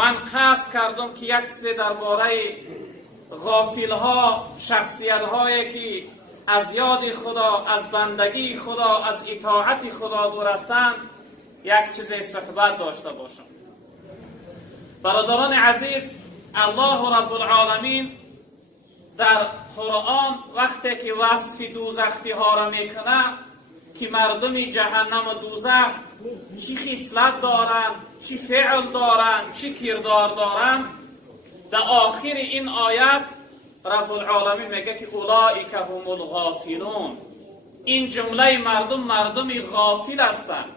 من قصد کردم که یک چیز درباره غافل‌ها، شخصیت‌هایی که از یاد خدا، از بندگی خدا، از اطاعت خدا دور هستند یک چیز صحبت داشته باشم. برادران عزیز، الله رب العالمین در قرآن وقتی که وصف دوزخی ها را میکنه که مردم جهنم و دوزخ چی خصلت دارند، چی فعل دارند، چی کردار دارند، در آخر این آیت رب العالمین میگه که اولئک هم الغافلون. این جمله مردم غافل هستند،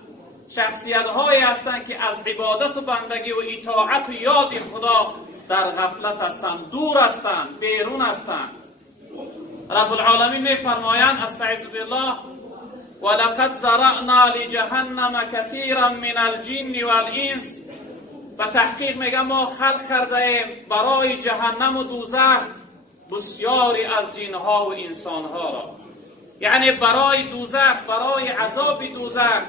شخصیت هایی هستند که از عبادت و بندگی و اطاعت و یاد خدا در غفلت هستند، دور هستند، بیرون هستند. رب العالمین میفرمایند استعذ بالله ولقد زرعنا لجهنم كثيرا من الجن والانس. به تحقیق میگه ما خلق کرده ایم برای جهنم و دوزخ بسیاری از جنها و انسانها را، یعنی برای دوزخ، برای عذاب دوزخ،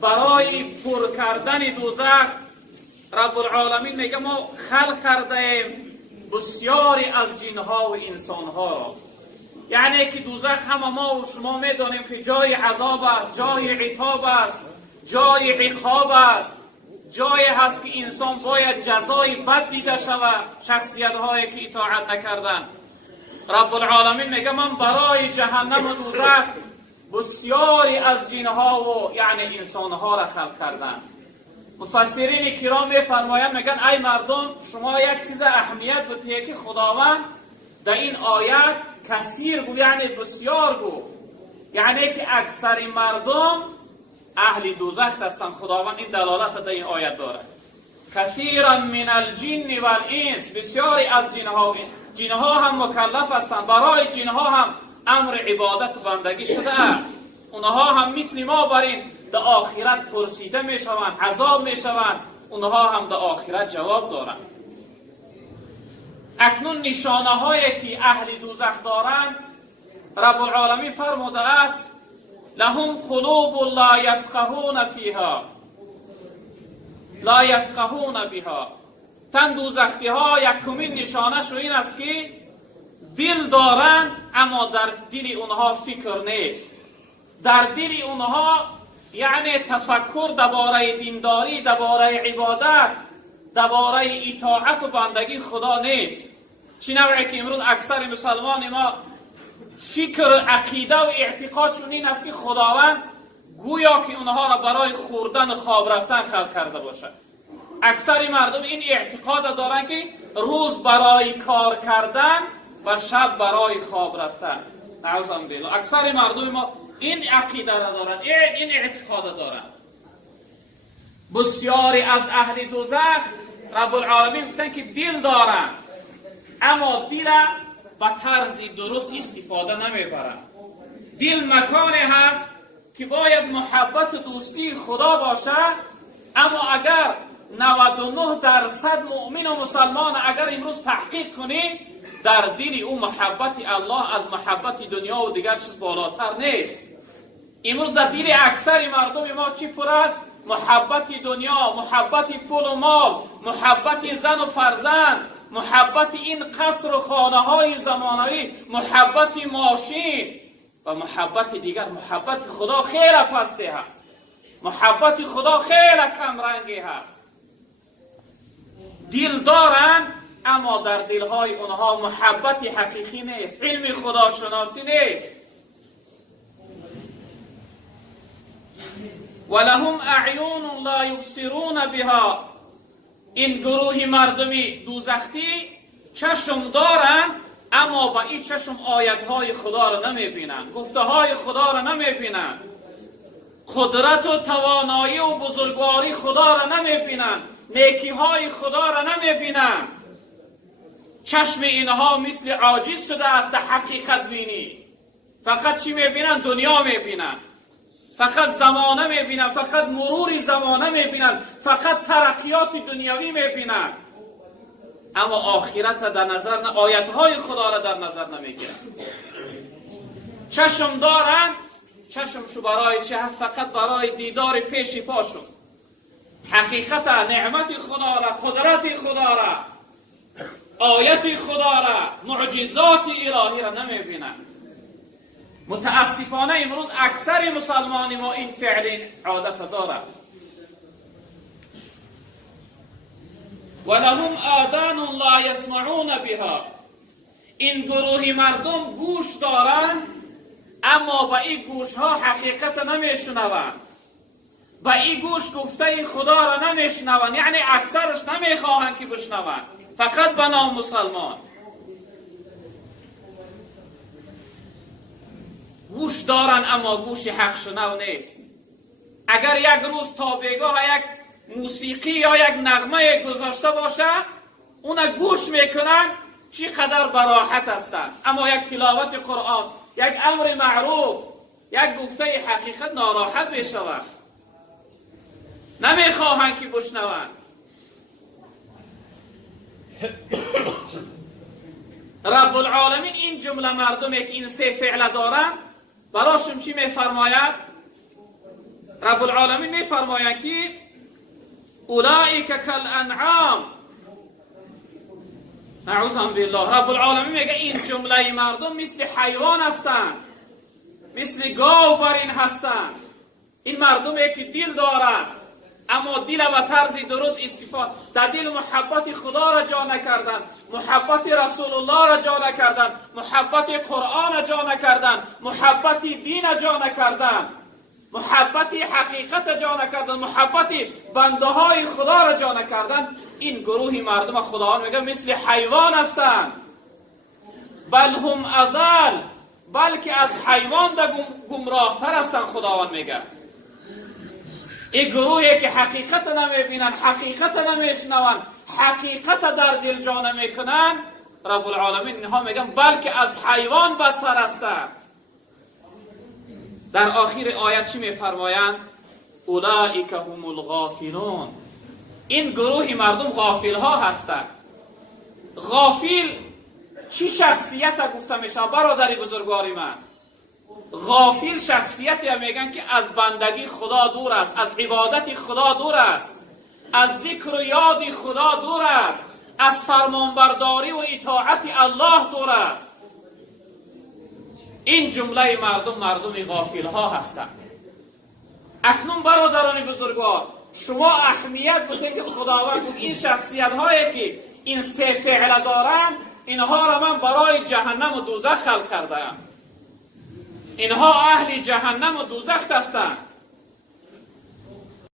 برای پر کردن دوزخ رب العالمین میگه ما خلق کرده ایم بسیاری از جنها و انسانها را. یعنی که دوزخ هم ما و شما میدانیم که جای عذاب است، جای عتاب است، جای عقاب است، جایی هست که انسان باید جزای بد دیده شود شخصیت هایی که اطاعت نکردن. رب العالمین میگه من برای جهنم و دوزخ بسیاری از جنها و یعنی انسانها را خلق کردن. مفسرین کرام میفرمایند میگن ای مردم شما یک چیز اهمیت بدید که خداوند در این آیت کثیر گفت، یعنی بسیار گفت، یعنی که اکثر مردم اهل دوزخ هستند. خداوند این دلالت در این آیت داره. کثیرا من الجن والانس، بسیاری از جنها هم مکلف هستند. برای جنها هم امر عبادت و بندگی شده است. اونها هم مثل ما برین در آخرت پرسیده می شوند، عذاب می شوند. اونها هم در آخرت جواب دارند. اکنون نشانه هایی که اهل دوزخ دارند رب العالمین فرموده است لهم قلوب لا یفقهون فیها لا یفقهون بها. تن دوزخی ها یکمین نشانه شو این است که دل دارند اما در دل اونها فکر نیست. در دل اونها یعنی تفکر درباره دینداری، درباره عبادت، درباره اطاعت و بندگی خدا نیست. چی نوعی که امروز اکثر مسلمان ما فکر عقیده و اعتقادشون این است که خداوند گویا که اونها را برای خوردن و خواب رفتن خلق کرده باشد. اکثر مردم این اعتقاد دارن که روز برای کار کردن و شب برای خواب رفتن. نعوذ بالله. اکثر مردم ما این عقیده را دارن، این اعتقاد دارن. بسیاری از اهل دوزخ رب العالمین گفتن که دل دارن اما دل به طرز درست استفاده نمیبرن. دل مکانی هست که باید محبت و دوستی خدا باشه، اما اگر 99% مؤمن و مسلمان اگر امروز تحقیق کنی در دل او محبت الله از محبت دنیا و دیگر چیز بالاتر نیست. امروز در دل اکثر مردم ما چی پر است؟ محبت دنیا، محبت پول و مال، محبت زن و فرزند، محبت این قصر و خانه های زمانه‌ای، محبت ماشین و محبت دیگر. محبت خدا خیلی پسته هست، محبت خدا خیلی کم رنگی هست. دل دارن اما در دلهای اونها محبت حقیقی نیست، علم خدا شناسی نیست. ولهم اعیون لا یبصرون بها. این گروه مردمی دوزخی چشم دارند اما با این چشم آیتهای خدا را نمیبینند، گفته های خدا را نمیبینند، قدرت و توانایی و بزرگواری خدا را نمیبینند، نیکی های خدا را نمیبینند. چشم اینها مثل عاجز شده است در حقیقت بینی. فقط چی میبینند؟ دنیا میبینند، فقط زمانه میبینند، فقط مرور زمانه میبینند، فقط ترقیات دنیاوی میبینند، اما آخرت در نظر نه، آیتهای خدا را در نظر نمیگیرند. چشم دارند، چشمشو برای چه هست؟ فقط برای دیدار پیش پاشون. حقیقت نعمت خدا را، قدرت خدا را، آیت خدا را، معجزات الهی را نمیبینند. متاسفانه امروز اکثر مسلمان ما این فعل عادت دارد. ولهم آذان لا يسمعون بها. این گروه مردم گوش دارند اما به این گوش ها حقیقت نمیشنوند، به این گوش گفته خدا را نمیشنوند، یعنی اکثرش نمیخواهند که بشنوند، فقط به نام مسلمان. گوش دارن اما گوش حق شنو نیست. اگر یک روز تا بگاه یک موسیقی یا یک نغمه گذاشته باشه اون گوش میکنن چقدر براحت هستند، اما یک تلاوت قرآن، یک امر معروف، یک گفته حقیقت ناراحت بشود، نمیخواهند که بشنوند. رب العالمین این جمله مردمی که این سه فعل دارن براشون چی میفرماید؟ رب العالمین میفرماید که اولئک کالانعام. نعوذ بالله. رب العالمین میگه این جمله مردم مثل حیوان هستند، مثل گاو برین هستند. این مردمی که دل دارند اما دل و طرز درست استفاده، در دل محبت خدا را جا نکردند، محبت رسول الله را جا نکردند، محبت قرآن را جا نکردند، محبت دین را جا نکردند، محبت حقیقت جا نکردند، محبت بنده های خدا را جا نکردند. این گروه مردم خداوند میگه مثل حیوان هستند. بل هم اضل، بلکه از حیوان دا گمراه تر هستند. خداوند میگه این گروهی که حقیقت نمیبینن، حقیقت نمیشنون، حقیقت در دل جا نمیکنن، رب العالمین اینها میگن بلکه از حیوان بدتر هستند. در آخر آیت چی میفرمایند؟ اولئک هم الغافلون. این گروه مردم غافل ها هستند. غافل چی شخصیت گفته میشه برادری بزرگواری من؟ غافل شخصیتی میگن که از بندگی خدا دور است، از عبادت خدا دور است، از ذکر و یاد خدا دور است، از فرمانبرداری و اطاعت الله دور است. این جمله مردم غافل ها هستند. اکنون برادران بزرگوار، شما اهمیت بده که خداوند این شخصیت هایی که این سه فعل دارند اینها را من برای جهنم و دوزخ خلق کردم. اینها اهل جهنم و دوزخ هستند.